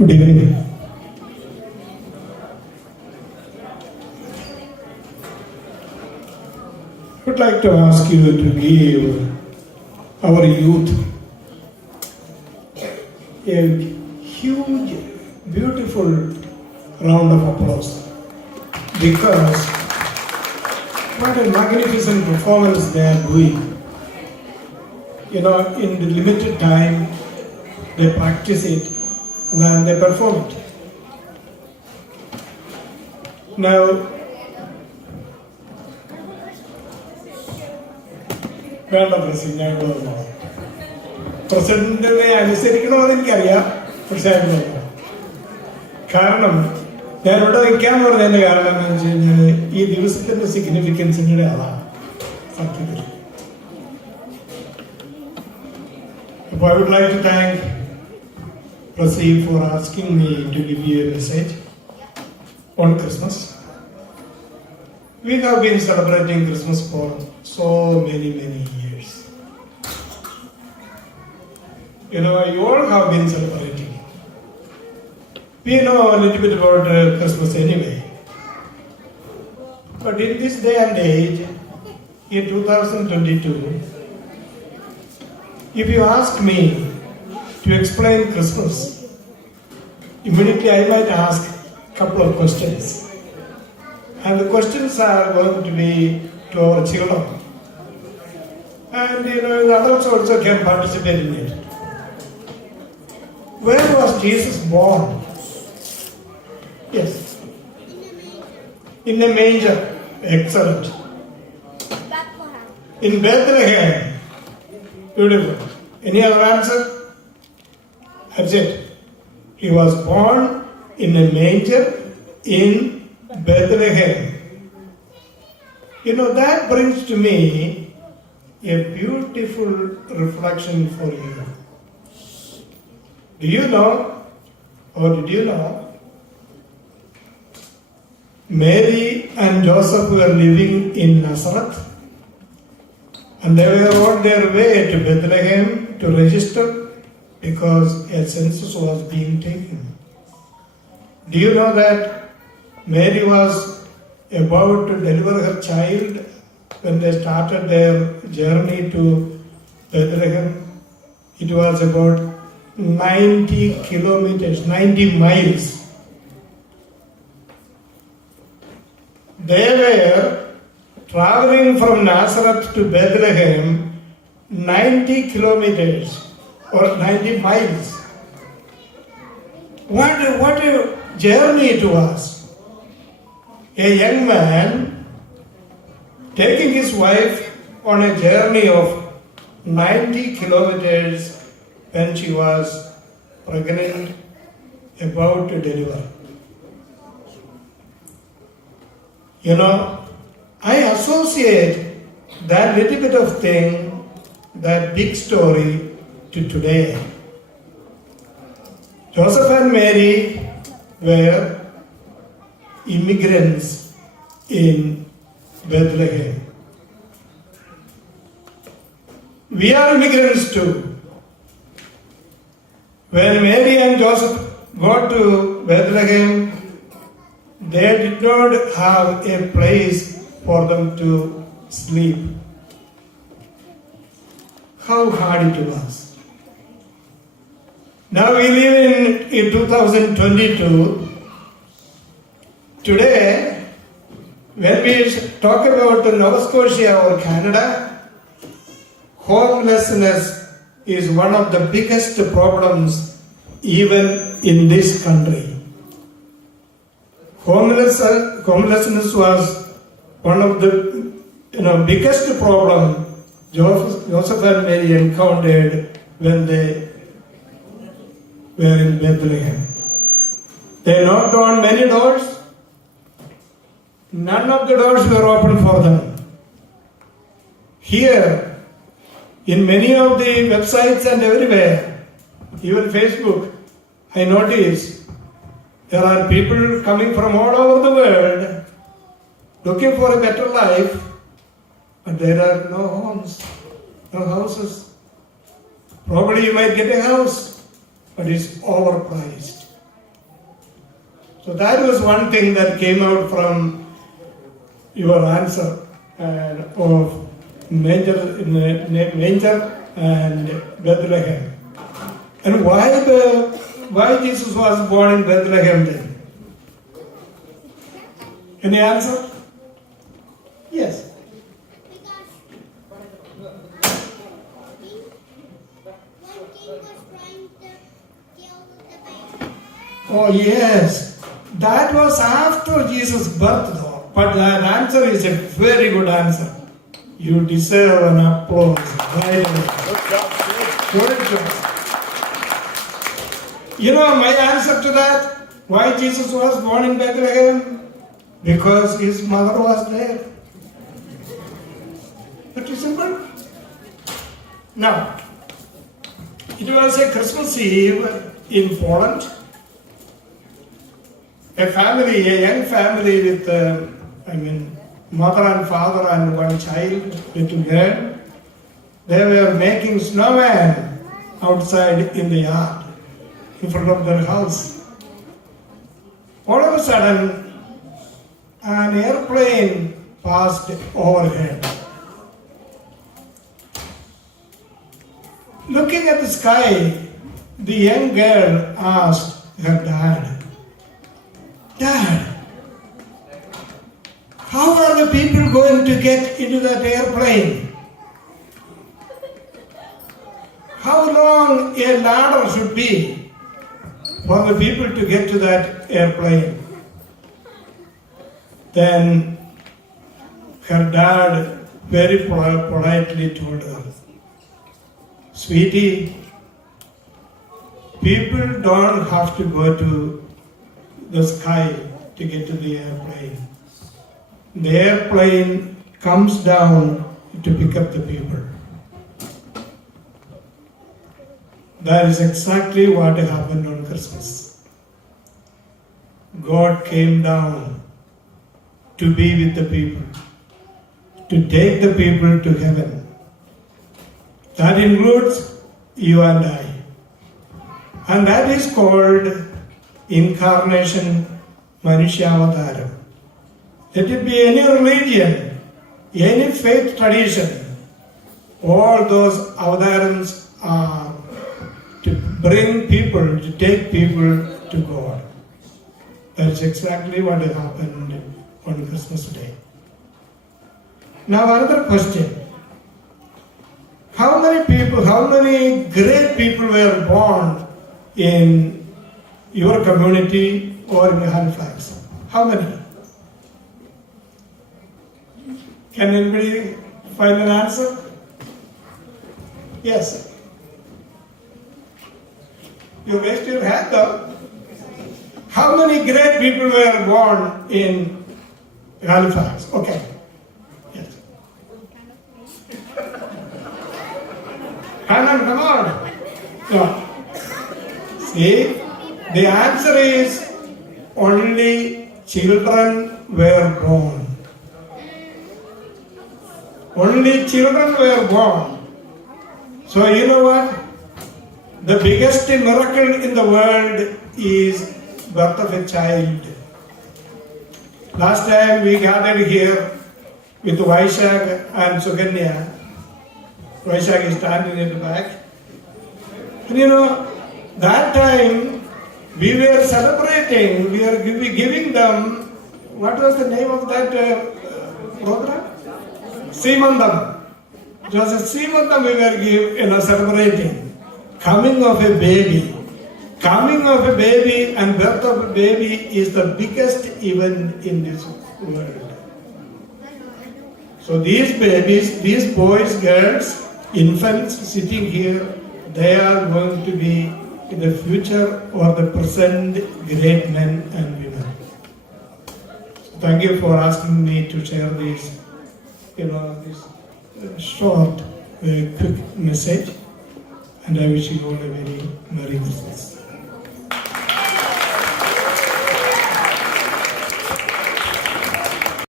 Good evening. I would like to ask you to give our youth a huge, beautiful round of applause, because what a magnificent performance they are doing. You know, in the limited time, they practice it and then they perform it. Now, വേണ്ട പ്രസിഡന്റിനെ അനുസരിക്കണമെന്ന് എനിക്കറിയാം, പക്ഷേ കാരണം ഞാൻ ഇവിടെ നിൽക്കാന്ന് പറഞ്ഞതിന്റെ കാരണം എന്താണെന്ന് വെച്ച് കഴിഞ്ഞാൽ ഈ ദിവസത്തിന്റെ സിഗ്നിഫിക്കൻസിന്റെ അതാണ് സത്യത്തിൽ. അപ്പോൾ I would like to thank Prasad for asking me to give you a message on Christmas. We have been celebrating Christmas for so many years. You know, you all have been celebrating. We know a little bit about Christmas anyway. But in this day and age, in 2022, if you ask me to explain Christmas, immediately I might ask a couple of questions. And the questions are going to be to our children. And you know, adults also can participate in it. Where was Jesus born? Yes. In a manger. Excellent. In Bethlehem. Beautiful. Any other answer? That's it. He was born in a manger in Bethlehem. You know, that brings to me a beautiful reflection for you. Do you know, or did you know, Mary and Joseph were living in Nazareth, and they were on their way to Bethlehem to register because a census was being taken. Do you know that Mary was about to deliver her child when they started their journey to Bethlehem? It was about 90 kilometers, 90 miles. They were traveling from Nazareth to Bethlehem 90 kilometers or 90 miles. What a journey it was. A young man taking his wife on a journey of 90 kilometers when she was pregnant, about to deliver. You know, I associate that little bit of thing, that big story, to today. Joseph and Mary were immigrants in Bethlehem. We are immigrants too. When Mary and Joseph got to Bethlehem, they did not have a place for them to sleep. How hard it was. Now we live in 2022. Today, when we talk about Nova Scotia or Canada, homelessness is one of the biggest problems even in this country. Homelessness was one of the biggest problem Joseph and Mary encountered when they were in Bethlehem. They knocked on many doors. None of the doors were open for them. Here, in many of the websites and everywhere, even Facebook, I notice there are people coming from all over the world looking for a better life, but there are no homes, no houses. Probably you might get a house, but it's overpriced. So that was one thing that came out from your answer of manger and Bethlehem. And why Jesus was born in Bethlehem then? Any answer? Yes. Oh yes, that was after Jesus' birth though. But that answer is a very good answer. You deserve an applause. Right? Good job. You know my answer to that? Why Jesus was born in Bethlehem? Because his mother was there. Pretty simple. Now, it was a Christmas Eve in Poland. A young family with, mother and father and one child, little girl. They were making snowman outside in the yard, in front of their house. All of a sudden, an airplane passed overhead. Looking at the sky, the young girl asked her dad, "Dad, how are the people going to get into that airplane? How long a ladder should be for the people to get to that airplane?" Then her dad very politely told her, "Sweetie, people don't have to go to the sky to get to the airplane. The airplane comes down to pick up the people." That is exactly what happened on Christmas. God came down to be with the people, to take the people to heaven. That includes you and I. And that is called incarnation, Manushya-avataram. Let it be any religion, any faith tradition, all those avatarams are to bring people, to take people to God. That's exactly what happened on Christmas Day. Now another question. How many great people were born in your community or in Halifax? How many? Can anybody find an answer? Yes. You raised your hand though. How many great people were born in Halifax? Okay. Yes. Hanan, come on. No. See, the answer is only children were born. Only children were born. So you know what? The biggest miracle in the world is birth of a child. Last time we gathered here with Vaishak and Suganya. Vaishak is standing in the back. And you know, that time we were celebrating, we were giving them, what was the name of that program? Simandam. It was a Simandam we were celebrating. Coming of a baby. Coming of a baby and birth of a baby is the biggest event in this world. So these babies, these boys, girls, infants sitting here, they are going to be in the future or the present great men and women. So thank you for asking me to share this, this short, quick message. And I wish you all a very Merry Christmas.